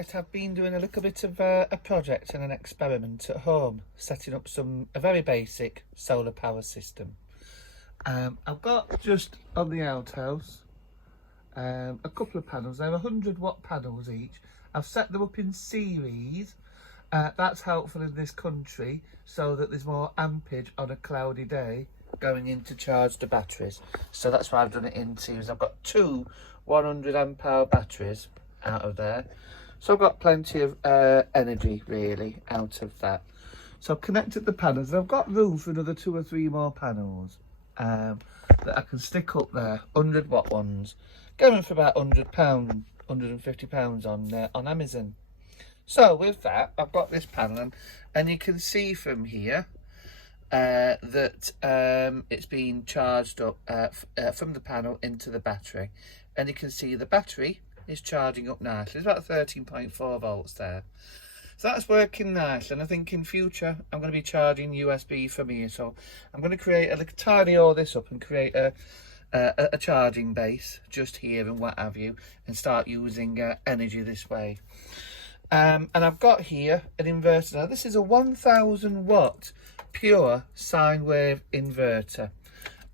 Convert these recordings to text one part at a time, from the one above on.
Right, I've been doing a little bit of a project and an experiment at home, setting up a very basic solar power system. I've got just on the outhouse a couple of panels. They're 100-watt panels each. I've set them up in series. That's helpful in this country so that there's more ampage on a cloudy day going in to charge the batteries. So that's why I've done it in series. I've got two 100 amp hour batteries out of there. So I've got plenty of energy really out of that. So I've connected the panels and I've got room for another 2 or 3 more panels that I can stick up there, 100-watt ones, going for about £100, £150 on Amazon. So with that, I've got this panel and you can see from here that it's being charged up from the panel into the battery, and you can see the battery is charging up nicely. It's about 13.4 volts there, so that's working nice. And I think in future I'm going to be charging USB from here, so I'm going to tidy all this up and create a charging base just here and what have you, and start using energy this way. And I've got here an inverter. Now this is a 1000 watt pure sine wave inverter.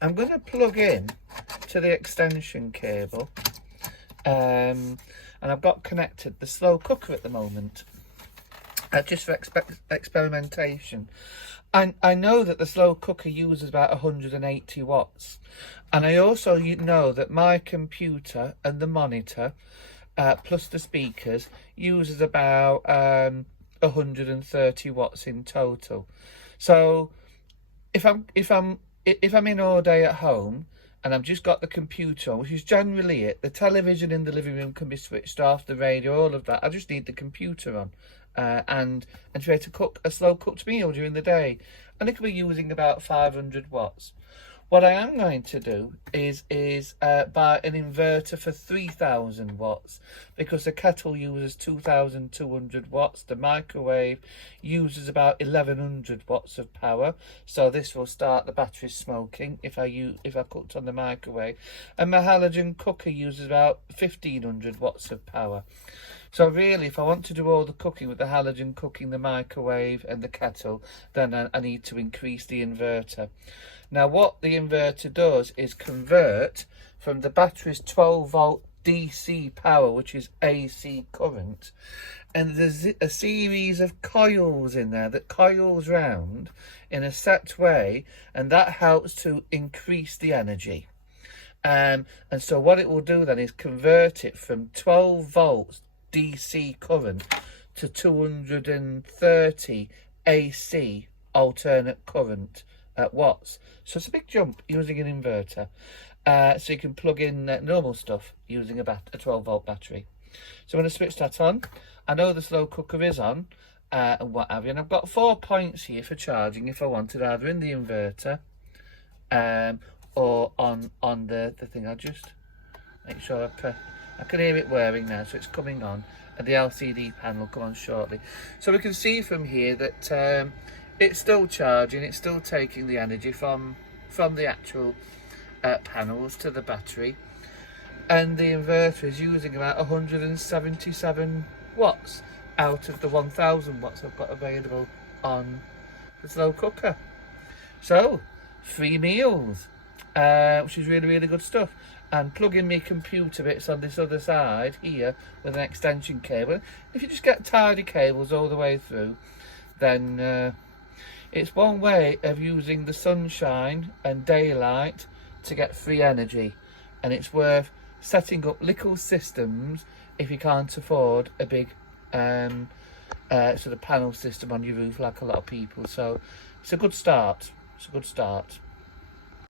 I'm going to plug in to the extension cable, and I've got connected the slow cooker at the moment, just for experimentation. I know that the slow cooker uses about 180 watts, and I also know that my computer and the monitor plus the speakers uses about 130 watts in total. So if I'm in all day at home and I've just got the computer on, which is generally it, the television in the living room can be switched off, the radio, all of that. I just need the computer on and try to cook a slow cooked meal during the day, and it could be using about 500 watts. What I am going to do is buy an inverter for 3000 watts, because the kettle uses 2200 watts. The microwave uses about 1100 watts of power, so this will start the battery smoking if I cooked on the microwave. And my halogen cooker uses about 1500 watts of power. So really, if I want to do all the cooking with the halogen cooking, the microwave and the kettle, then I need to increase the inverter. Now what the inverter does is convert from the battery's 12 volt DC power, which is AC current, and there's a series of coils in there that coils round in a set way, and that helps to increase the energy. And so what it will do then is convert it from 12 volts DC current to 230 AC alternate current at watts. So it's a big jump using an inverter. So you can plug in normal stuff using a 12 volt battery. So I'm going to switch that on. I know the slow cooker is on and what have you, and I've got 4 points here for charging if I wanted, either in the inverter or on the thing. I'll just make sure I can hear it whirring now, so it's coming on, and the LCD panel will come on shortly. So we can see from here that it's still charging, it's still taking the energy from the actual panels to the battery, and the inverter is using about 177 watts out of the 1000 watts I've got available on the slow cooker. So 3 meals, which is really, really good stuff. And plugging my computer bits on this other side here with an extension cable. If you just get tidy cables all the way through, then it's one way of using the sunshine and daylight to get free energy, and it's worth setting up little systems if you can't afford a big sort of panel system on your roof like a lot of people. So it's a good start.